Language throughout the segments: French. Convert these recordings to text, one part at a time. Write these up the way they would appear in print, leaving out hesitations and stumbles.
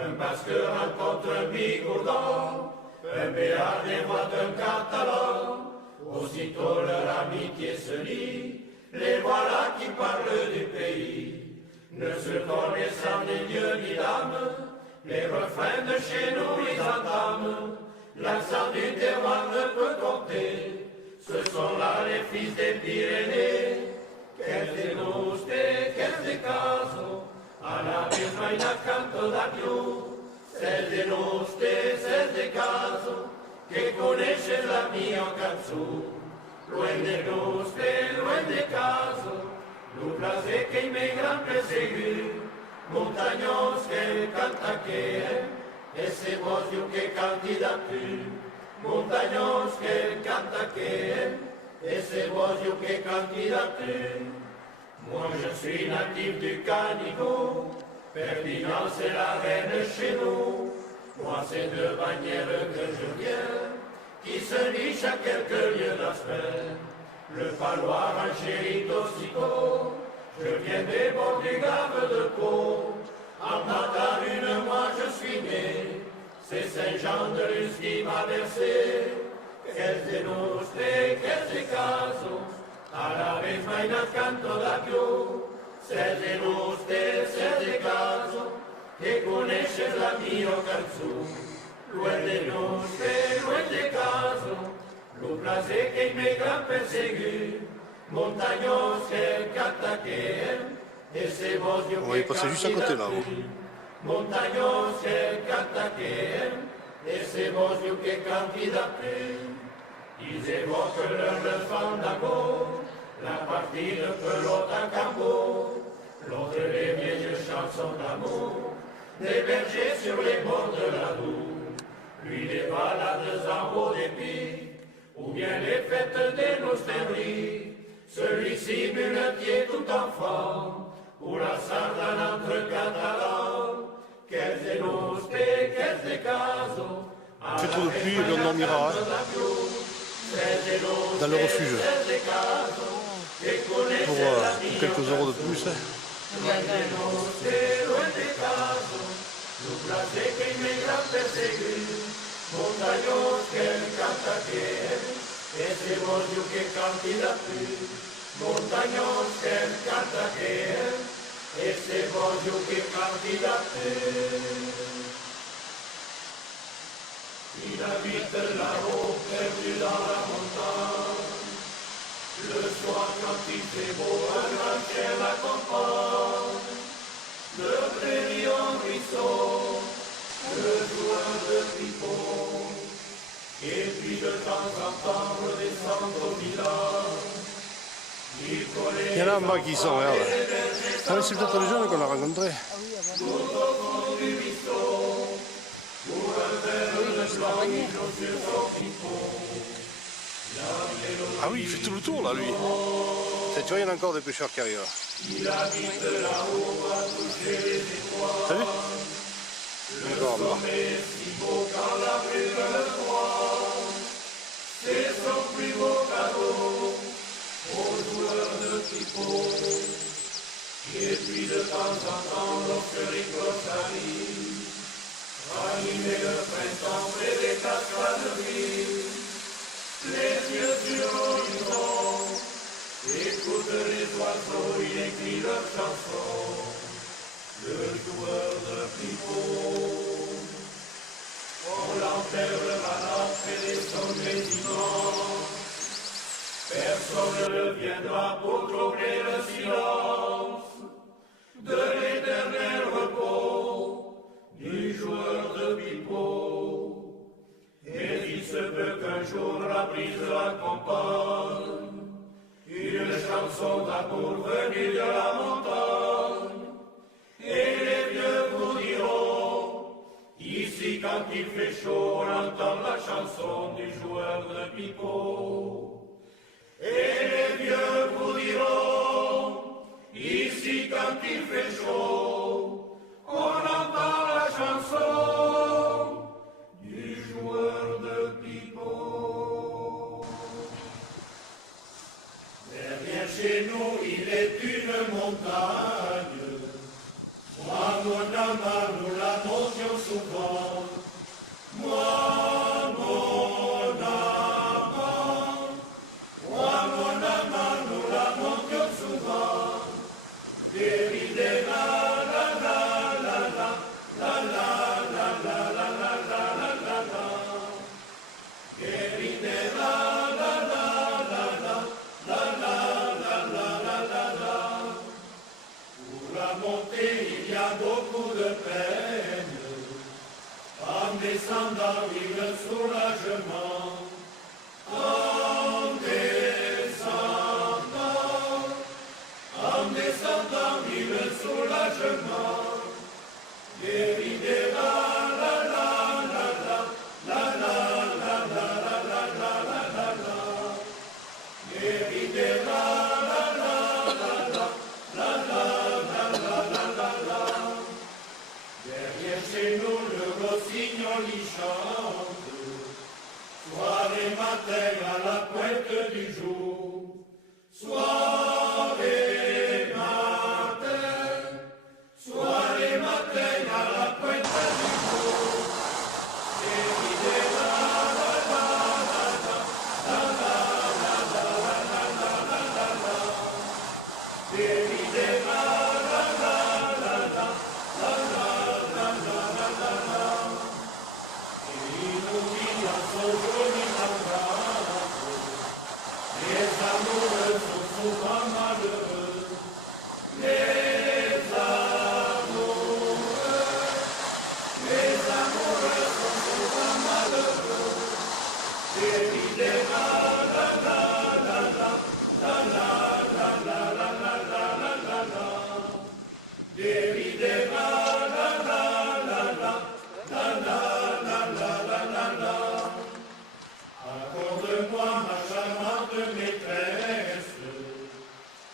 un basque rencontre un bigourdan, un béard dévote un catalan. Aussitôt leur amitié se lie, les voilà qui parlent du pays. Ne se connaissant ni Dieu ni d'âme, les refrains de chez nous ils entament. L'accent du terroir ne peut compter, ce sont là les fils des Pyrénées. Quels des nostre, quels des caso, a la misma in accanto da più. C'est des nostre, c'est des caso, che conosce la mia canzone. Loin des nostre, loin des caso, nous placez che mes grands perségués, montagnos che canta che, e se vos io che candidature, montagnos che canta che, et c'est vos yeux qui candidature. Moi je suis natif du Canigou, Perpignan c'est la reine chez nous. Moi c'est de Bagnères que je viens, qui se niche à quelques lieues de la semaine. Le Palois, Algérie, d'Ossicot, je viens des bords du Gave de Pau. En Matarune, moi je suis né, c'est Saint-Jean de Luz qui m'a versé. Quels des nostre, quels des caso, a la mesma in accanto da più. C'est des nostre, c'est des caso, che conosce la mia canzone. Loin des nostre, loin des caso, lo place che me gran perségué, montagnos che cataquer, et c'est vos yeux on va y passer juste à côté là. Montagnos che cataquer, et c'est vos yeux che candidature. Ils évoquent leur fandango, la partie de pelote à cambo, l'autre les vieilles chansons d'amour, des bergers sur les bords de la Dour, lui des balades en haut des pics, ou bien les fêtes des nostalgies. Celui-ci muletier tout enfant, ou la sardane entre catalans, quels des nostre, quels des caso. Fait trop de pluie et on dormira dans le refuge pour quelques euros de plus. Il habite là-haut, perdu dans la montagne. Le soir, quand il fait beau, un grand chien l'accompagne. Le prairie en ruisseau, le joueur de pipeau. Et puis de temps en temps, redescendre au village. Il y en a en bas qui sont, regarde. Ah, c'est peut-être les jeunes qu'on a rencontrés. Ah oui, il fait tout le tour là, lui. Tu vois, il y en a encore des pêcheurs qui arrivent. T'as vu? Encore là. C'est son plus beau cadeau aux joueurs de pipeau. Et puis de temps en temps, lorsque les cloches arrivent, animer le printemps près des cascades de vie, les yeux sur l'horizon, écoute les oiseaux, il écrit leur chanson, le joueur de pipeau. On l'enterrera là près des sommets immenses, personne ne viendra pour troubler le silence de l'éternel repos du joueur de pipeau. Mais il se peut qu'un jour la brise l'accompagne, une chanson d'amour venue de la montagne. Et les vieux vous diront, ici quand il fait chaud, on entend la chanson du joueur de pipeau. Et les vieux vous diront, ici quand il fait chaud, on entend la chanson du joueur de pipeau. Derrière chez nous, il est une montagne. Moi, mon amour, nous la montions descendant, il le soulagement. En descendant, il le soulagement. Guéridera, la la la la, la la la la la la la la la la. Guéridera, la la la la, la la la la la la la. Derrière chez nous, le rossignol y chante. Soir et matin à la pointe du jour. Soir et matin à la pointe du jour. Guéridera, la la la la, la la la la la la la la la la. Guéridera, la la la la, la la la la la la la. Et il nous dit à son joli langage, les amoureux sont souvent malheureux. Les amoureux sont souvent malheureux. Guéridera, la la la la, la la la la la la la la la la. Guéridera, la la la la, la la la la la la la. Accorde-moi ma charmante maîtresse,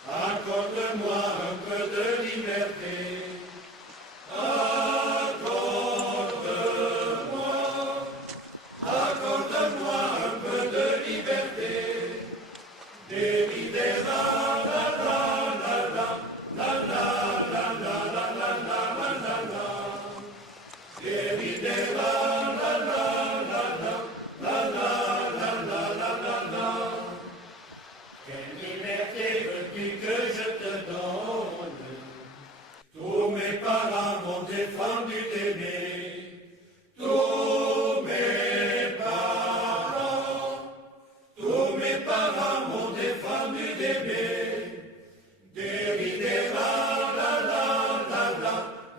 accorde-moi un peu de liberté. Accorde-moi un peu de liberté. Guéridera, la la la la, la la la la la la la la la la. Guéridera, la la la la, la la la la la la la. Quelle liberté veux-tu que je te donne? Tous mes parents m'ont défendu d'aimer. Tous mes parents m'ont défendu d'aimer. Guéridera, la la la la,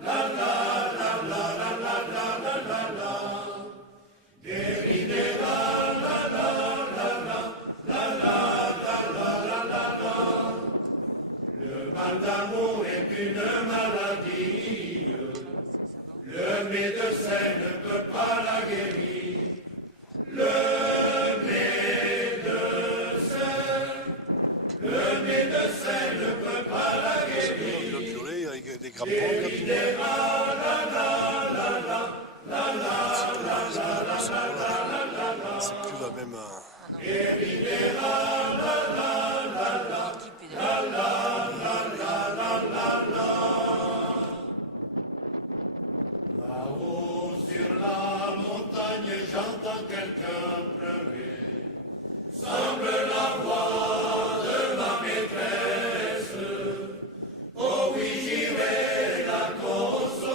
la la la la la la la la la la. Guéridera, la la la la, la la la la la la la. Le mal d'amour est une maladie. Le médecin ne peut pas la guérir. Le médecin ne peut pas la guérir. Il a puré avec des crampons. Guéridera, la la la la, la la la la la la la la la. C'est plus la même. Guéridera, la la la la, la la la la la la la. Là-haut sur la montagne, j'entends quelqu'un pleurer. Semble la voix de ma maîtresse. Oh oui, j'irai la consoler.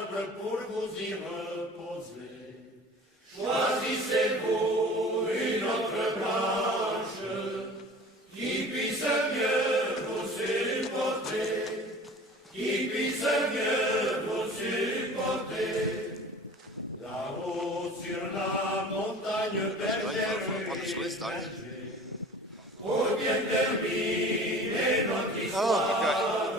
agréable pour vous y reposer. Choisissez-vous une autre branche qui puisse mieux vous supporter, qui puisse mieux vous supporter. Là-haut sur la montagne bergère, pour bien terminer notre histoire,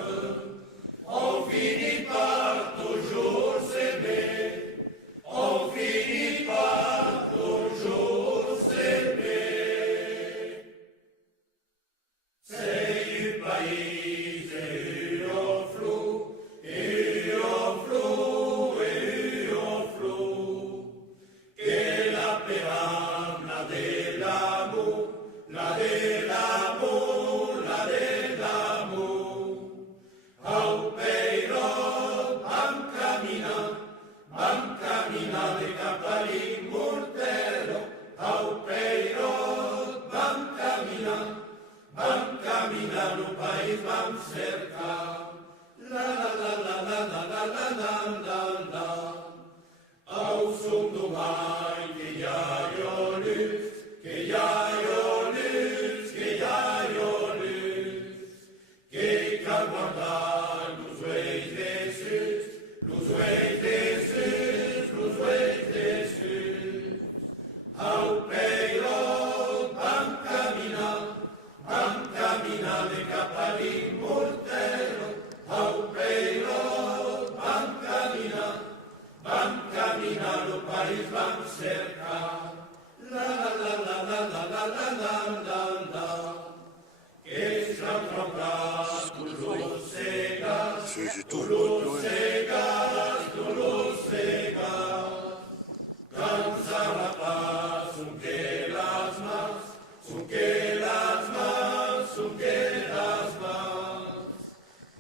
on finit par toujours s'aimer, on finit par toujours s'aimer. C'est du pays et au flou, et au flou, et au flou, que la pérame, la de l'amour, la de l'amour, la de l'amour. Au peiro, bam camina de cap a l'immortero. Au peiro, bam camina, no país vam cercar. La la la la la la la la la la la. Au som do mai que ja jo luz, que ja jo luz, que ja jo luz, que cal guardar los veis de sus, los veis de sus, los veis de sus. Au peiro, bam camina de cap a l'immortero. Au peiro, bam camina, no país vam cercar. La la la la la la la la la la la. Que s'han trobat dolors cegas, dolors cegas, dolors cegas. Cansa la paz, son que las más, son que las más, son que las más.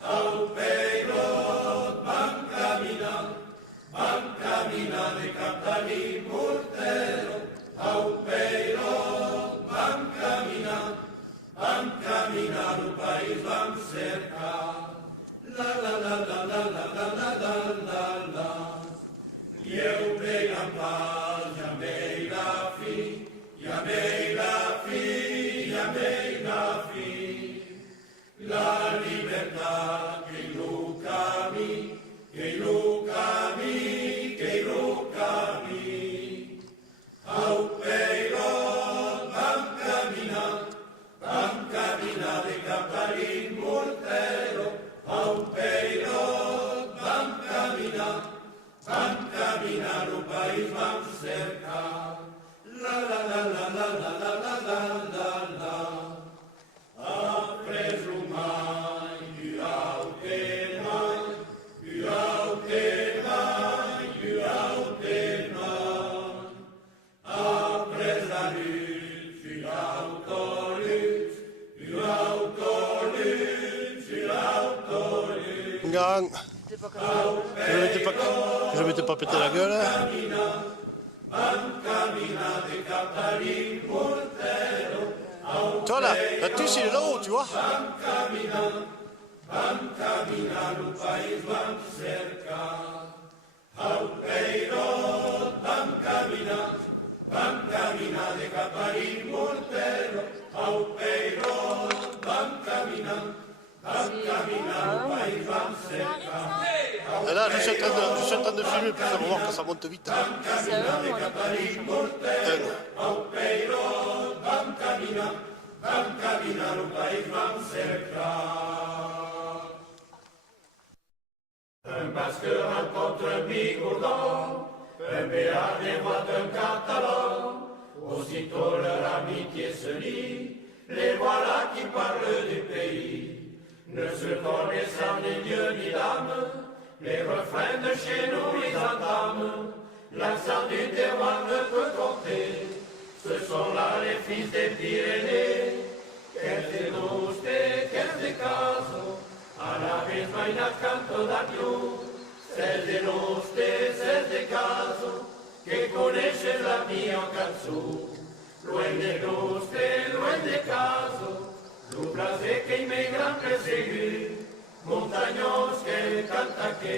Au peiro, vam camina de cap a l'immortero. Au peiro, vam camina, no país vam cercar. La la la la la la la la la la la. I eu veig en paz, ja veig la fi, ja veig la fi, ja veig la fi. La libertad que il camí, que il camí, que il camí. Au peiro, vam camina de cap a l'immortero. Au peiro, vam camina, no país vam cercar. La la la la la la la la la la la. Après l'humai, du autemai, du autemai, du autemai. Après la lutte, du autolutte, du autolutte, du autolutte. Gang. Je m'étais pas pété la gueule. Toi là, la tuche il est là-haut, tu vois. Et là, je suis en train de filmer pour faire voir que ça monte vite. Un basque rencontre un bigourdan, un béard dévote un catalan. Aussitôt leur amitié se lie, les voilà qui parlent du pays. Ne se connaissant ni Dieu ni d'âme, les refrains de chez nous les entament. L'accent du terroir ne peut compter, ce sont là les fils des Pyrénées. Quel de noste, quel de caso, a la vez vaina canto da più. C'est de noste, c'est de caso, que conosce la mia canzone. Loin de noste, loin de caso, lo placer que me gran perseguir, montaños que canta que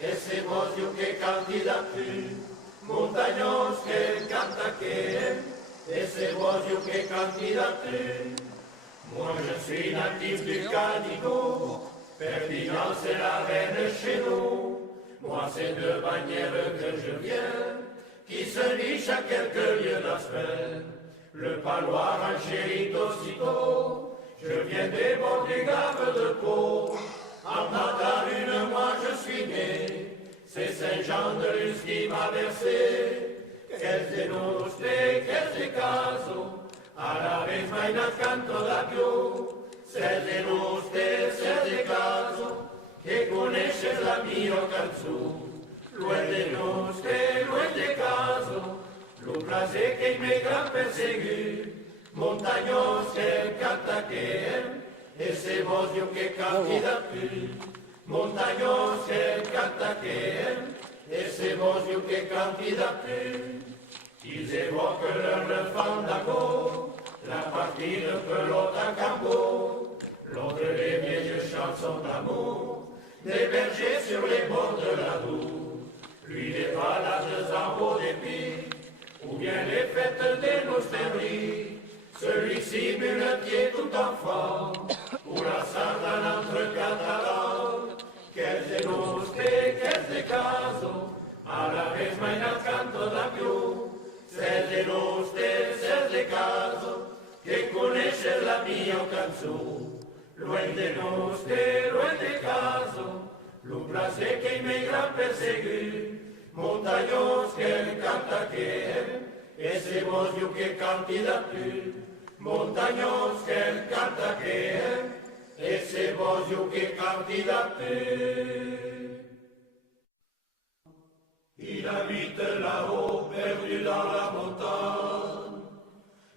ese vos que candidature, montaños que canta que, ese vos que candidature. Moi je suis natif du Canigou, Perpignan c'est la reine chez nous. Moi c'est de Bagnères que je viens, qui se niche à quelques lieues de la semaine. Le palois enchérit aussitôt, je viens des bords du Gave de Pau. En Matarune, moi je suis né, c'est Saint-Jean de Luz qui m'a versé. Quels dénoncés, quels casos, a la vez maina canto da più. Se dénoncés, se casos, che conosces la mia canzone. Loin des noces, loin des casos, lo place che me gran perseguir, montagnos que canta que, ese voglio che candida più, montagnos que canta que, ese voglio che candida più. Ils évoquent leur fandango, la partie de pelote à cambo, l'autre les vieilles chansons d'amour, des bergers sur les bords de la Dour. Lui les balades en haut des pics, ou bien les fêtes des nostalgies. Celui-ci muletier tout enfant, ou la sardane entre catalans. Quels énostés, quels casos, a la vez maina canto da più. Ces énostés, ces casos, che conosce la mia canzone. Loin des nostés, loin des casos, lo place che mi gran perseguir, montagnos che canta che, e se voglio che canti da più, montagnos che canta che, e se voglio che canti da più. Il habite là-haut, perdu dans la montagne,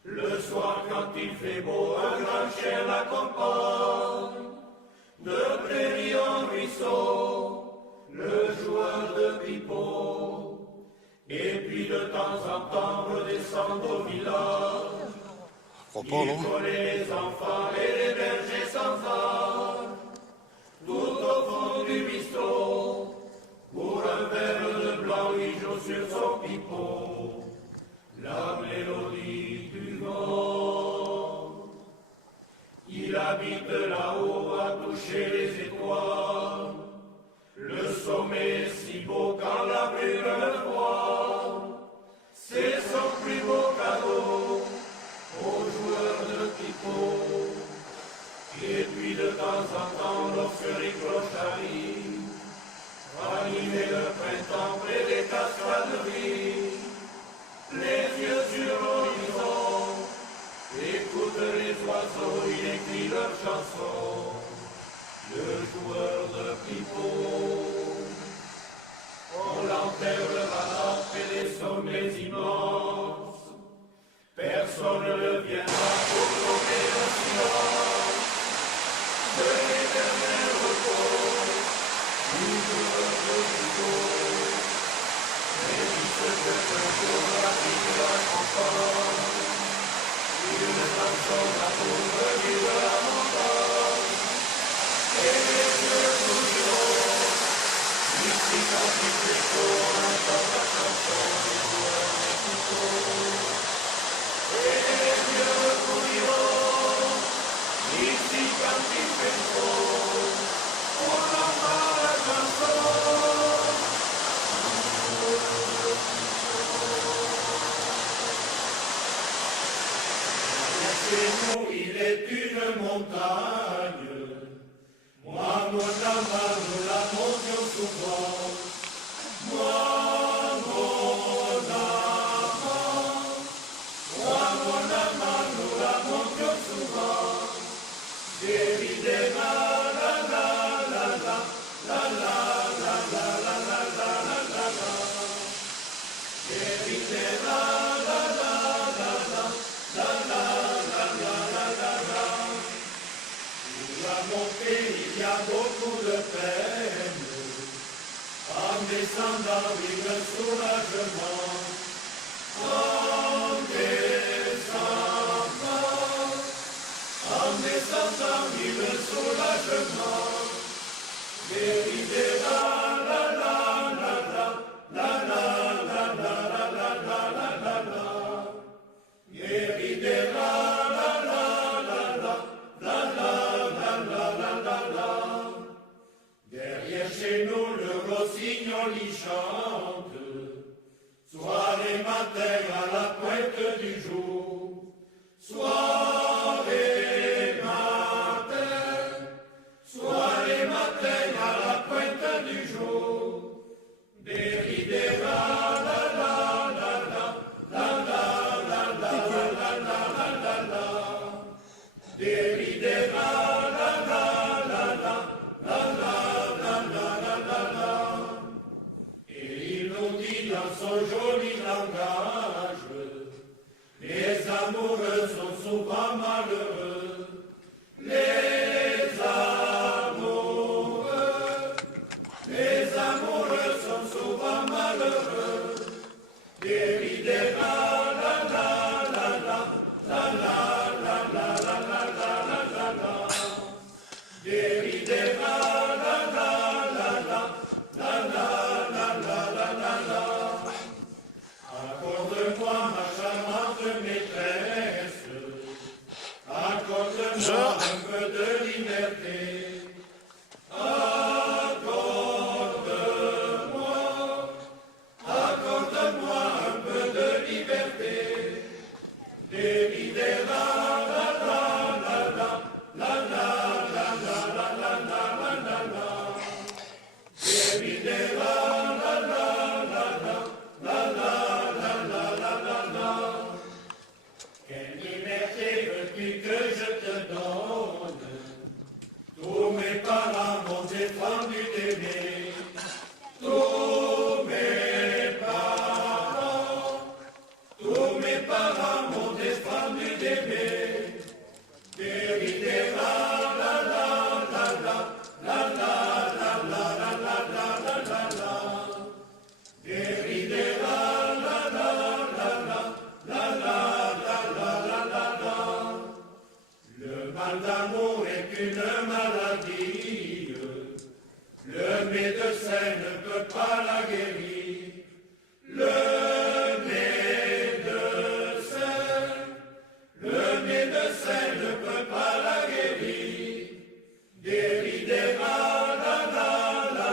le soir quand il fait beau, un grand chien l'accompagne. De prairie en ruisseau, le joueur de pipeau, et puis de temps en temps redescendre au village. Il connaît les enfants et les bergers sans âge, tout au fond du bistrot, pour un verre de blanc il joue sur son pipeau, la mélodie du vent. Il habite là-haut à toucher les étoiles. Le sommet est si beau quand la brume le voit. C'est son plus beau cadeau aux joueurs de pipeau. Et puis de temps en temps, lorsque les cloches arrivent, animer le printemps près des cascades vives, les yeux sur l'horizon, écoute les oiseaux, il écrit leur chanson, le joueur de pipeau. On l'enterrera là près des sommets immenses, personne ne viendra pour tomber le silence de l'éternel repos du joueur de pipeau. Mais il se peut qu'un jour la vie la campagne, une chanson d'amour venue de la montagne, et les yeux nous diront, ici quand il fait chaud, on entend la chanson des joueurs de pipeau. Et les yeux nous diront, ici quand il fait chaud, on entend la chanson. Chez nous, il est une montagne. Moi, mon amant, nous la montions souvent. Moi, mon amant, nous la montions souvent. Déride, la la la la la, la la la la la la la la la la. Déride, la la la la la, la la. Il y a beaucoup de peine, en descendant il le soulagement, en descendant il le soulagement, vérité la la la. chante, soir et matin à la pointe du jour, soir et matin à la pointe du jour, déridera la la la la la la la la la la la la la, déridera la la la la la la la la la la la. Et il nous dit dans son joli langage, les amoureux sont souvent malheureux, les amoureux sont souvent malheureux, déridera la la la la la la la la la la la la la la, déridera la la la la la la la la la la la. Accorde-moi ma charmante maîtresse, accorde-moi un peu de liberté, accorde-moi un peu de liberté, déridera la la la la la la la la la la la la la, déridera la la la la la la la la la la la. Quelle liberté veux-tu que je te donne? Tous mes parents m'ont défendu d'aimer, tous mes parents m'ont défendu d'aimer, déridera la la la la la la la la la la la la la la, déridera la la la la la la la la la la la. Le mal d'amour est une maladie, le médecin ne peut pas la guérir, le médecin ne peut pas la guérir, déridera la la la la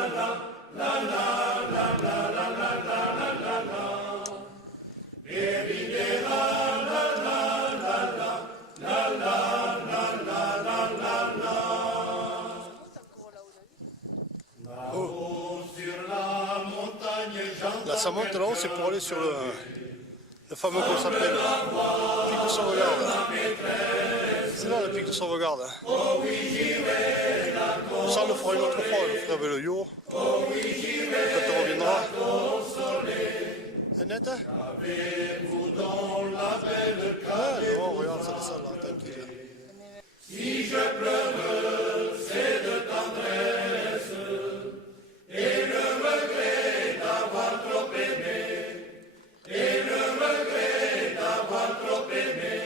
la la la la la la la la la la, déridera la la la la la la la la la la la. Là-haut sur la montagne j'entends. Là, ça monte là-haut, c'est pour aller sur le fameux, qu'on s'appelle, pic de sauvegarde. C'est là le pic de sauvegarde. Ça, on le fera une autre fois, on le fera avec le yo. Quand on reviendra. C'est net, hein? Ouais, non, regarde, ça descend là, tranquille. Si je pleure, c'est de tendresse et le regret d'avoir trop aimé, et le regret d'avoir trop aimé.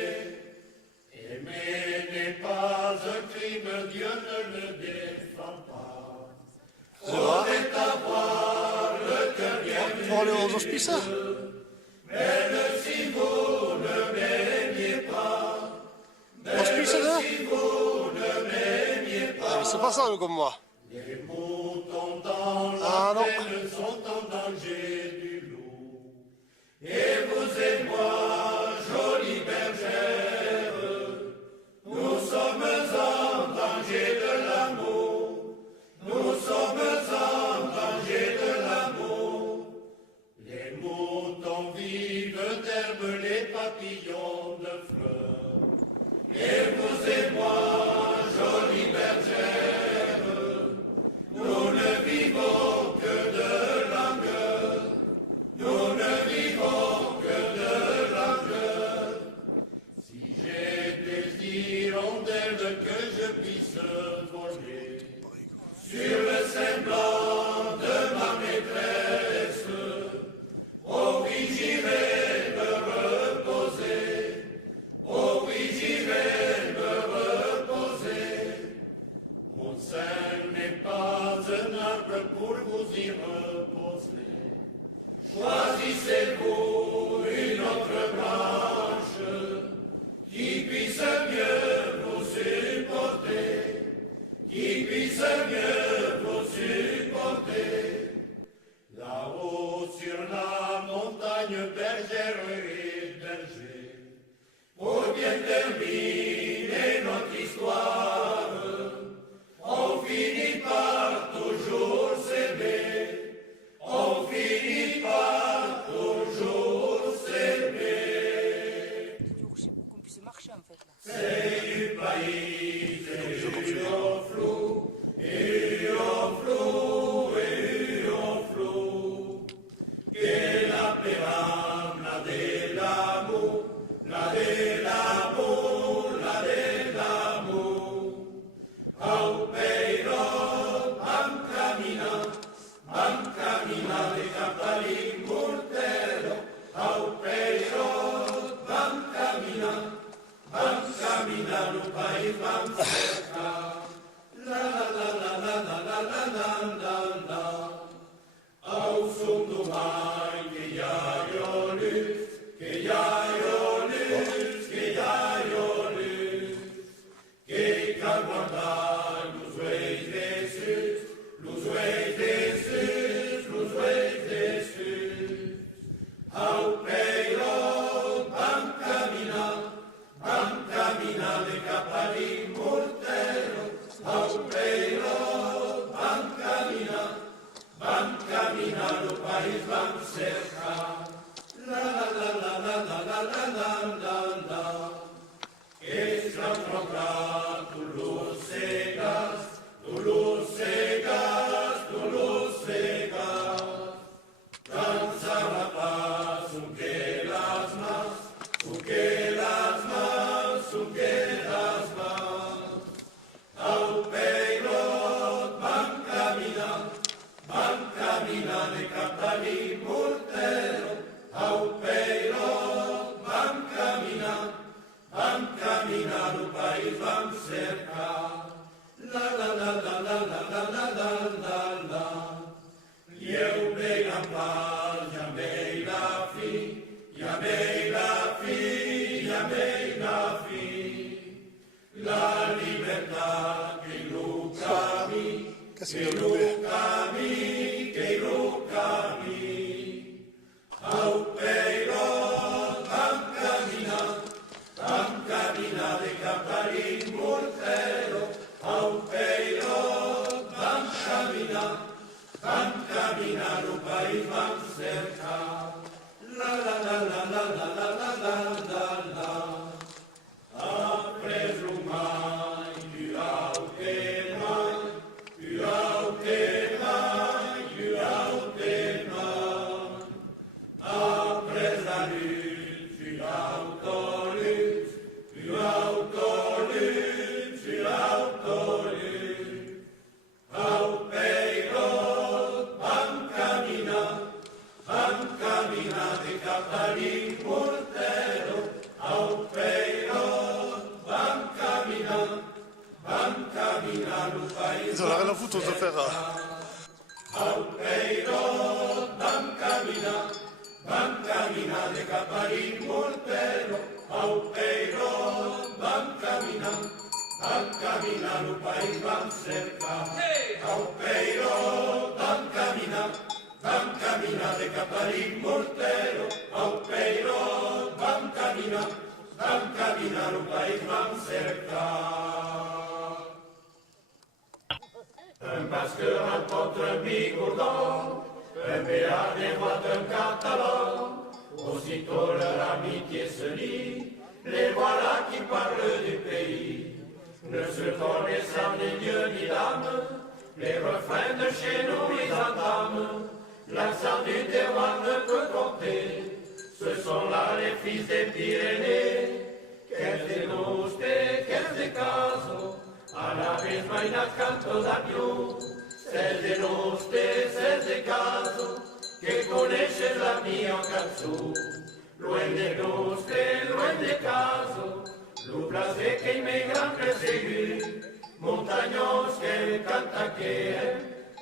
Aimer n'est pas un crime, Dieu ne le défend pas. Faudrait avoir le cœur bien Pour aller aux hospices, hein? même si vous ne m'aimiez pas, Hospice, là? si vous ne m'aimiez pas. Ah, mais c'est pas ça, comme moi. Les moutons dans la plaine sont en danger du loup. Et vous et moi, jolie bergère, nous sommes en danger de l'amour. Nous sommes en danger de l'amour. Les moutons vivent d'herbe, les papillons de fleurs. Et vous et moi, jolie bergère, nous ne vivons que de langueur, nous ne vivons que de langueur. Si j'ai des hirondelles que je puisse voler sur le sein blanc de ma maîtresse, oh oui j'irai me reposer, oh oui j'irai me reposer. Mon sein n'est pas un arbre pour vous y reposer. Choisissez-vous une autre branche qui puisse mieux vous supporter, qui puisse mieux vous supporter. Là-haut bergère et berger, pour bien terminer notre histoire, on finit par toujours s'aimer, on finit par toujours s'aimer. C'est pour qu'on puisse marcher en fait là. C'est du pays, c'est en flou, et en flou, et en flou, que la péram, la de l'amour, la de l'amour, la de l'amour, au peiro, van camina de Catalín Mortero, au peiro, van camina no país, van cerca, la la la la la la la la la la la, au som do mai, que ya yo luz, que ya yo luz, que ya yo luz, que aguardar los reis de sus, los reis de sus, los reis de sus, au peiro, van camina de Capalín Mortero, au peiro, van camina no país, van cerca, la la la la la la la la la la la, que es la troca, tú lo cegas, tú lo cegas, tú lo cegas, danza la paz, unque las más, unque las más, unque las más, au peiro, van camina de Catalín Mortero, au peiro, van camina no país, van cerca, la la la la la la la la la la la, y eu veig la paz, ja veig la fi, ja veig la fi, ja veig la fi, la libertad que il camí, Qu'est-ce qu'il y a que il camí, au peiro, van camina de Catalín Mortero, au peiro, van camina no país, van cerca, la la la la la la la la la la la, après le mai, du autre mai, du autre mai, du autre mai, après la lutte, du autolutte, du autolutte, du autolutte, au peiro, van camina de Catalín Mortero, au peiro, van camina no país. Ils en ont rien à foutre de faire. Au peiro, van camina de Catalín Mortero, au peiro, van camina no país, van cerca. Au peiro, van camina de Catalín Mortero, au peiro, van camina no país, van cerca. Un basque rencontre un bigourdan, un béat dévote un catalan, aussitôt leur amitié se lie, les voilà qui parlent du pays, ne se connaissant ni dieu ni dame, les refrains de chez nous ils entament, l'accent du terroir ne peut compter, ce sont là les fils des Pyrénées, qu'est de noste, qu'est de caso, a la misma inaccanto da più, c'est de noste, c'est de caso, che conosce la mia canzone, loin de noste, loin de caso, lo place che me gran persegui, montagnos che canta che,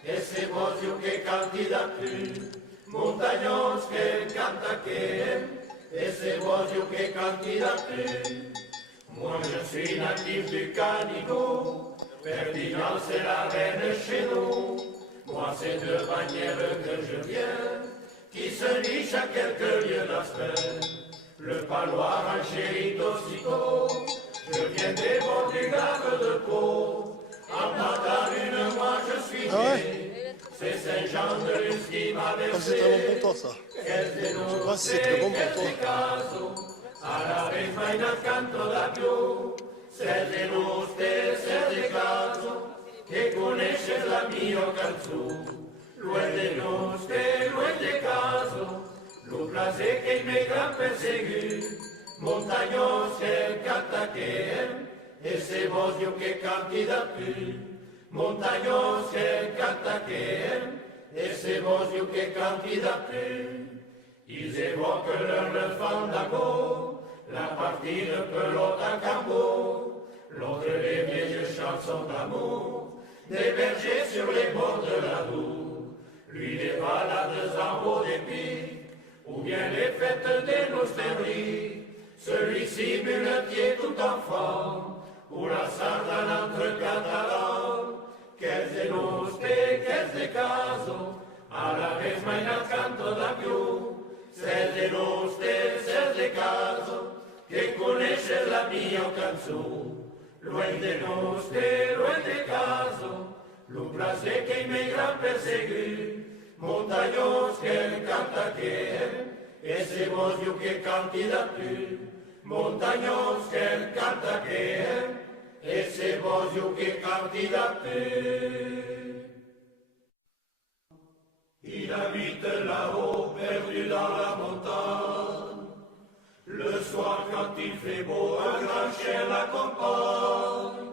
e se vosio che canti da più, montagnos che canta che, et c'est vosio che canti da più. Moi je suis natif du Canigou, Ferdinand c'est la reine chez nous. Moi c'est de Bagnères que je viens, qui se niche à quelques lieues de la semaine. Le palois enchérit aussitôt, je viens des bords du Gave de Pau. En Mandarine, moi je suis né, c'est Saint-Jean de Luz qui m'a versé. C'est très bon pour toi ça. Je sais pas si c'est très bon pour toi. Alla vez mai nel canto da più, sei deluste, sei de caso, che conosce la mia canzone. Lui è deluste, lui è de caso, lo place che mi gran persegui, montagnos che canta che e se voglio che canti da più. Montagnos che canta che e se voglio che canti da più. Ils évoquent leur fandango, la partie de pelote à cambo, l'autre les vieilles chansons d'amour, des bergers sur les bords de la Dour, lui des balades en haut des pics, ou bien les fêtes des nostéries, celui-ci muletier tout enfant, ou la sardane entre catalans, qu'elles énoste, qu'elles caso, a la vez mai nel canto da più. Sei deluste, sei de caso, che conosce la mia canzone. Lui è deluste, lui è de caso, lo place che mi gran persegui, montagnos che canta che, e se voglio che canti da più. Montagnos che canta che, e se voglio che canti da più. Il habite là-haut, perdu dans la montagne. Le soir, quand il fait beau, un grand chien l'accompagne.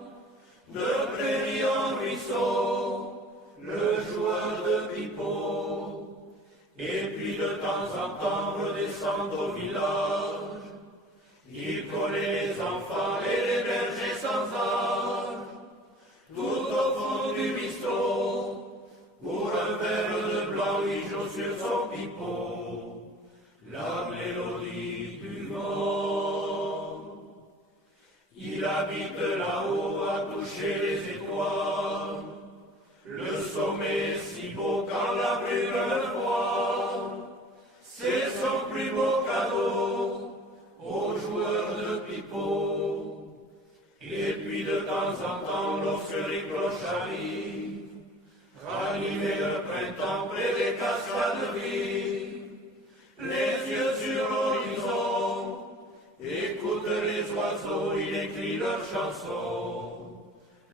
De prairie en ruisseau, le joueur de pipeau. Et puis de temps en temps, redescend au village. Il collait les enfants et les bergers sans âge. Tout au fond du bistrot, pour un verre de blanc, il joue sur son pipeau la mélodie du vent. Il habite là-haut à toucher les étoiles, le sommet est si beau quand la brume le voit. C'est son plus beau cadeau aux joueurs de pipeau. Et puis de temps en temps, lorsque les cloches arrivent, ranimer le printemps près des cascades vives, les yeux sur l'horizon, écoute les oiseaux, il écrit leurs chansons.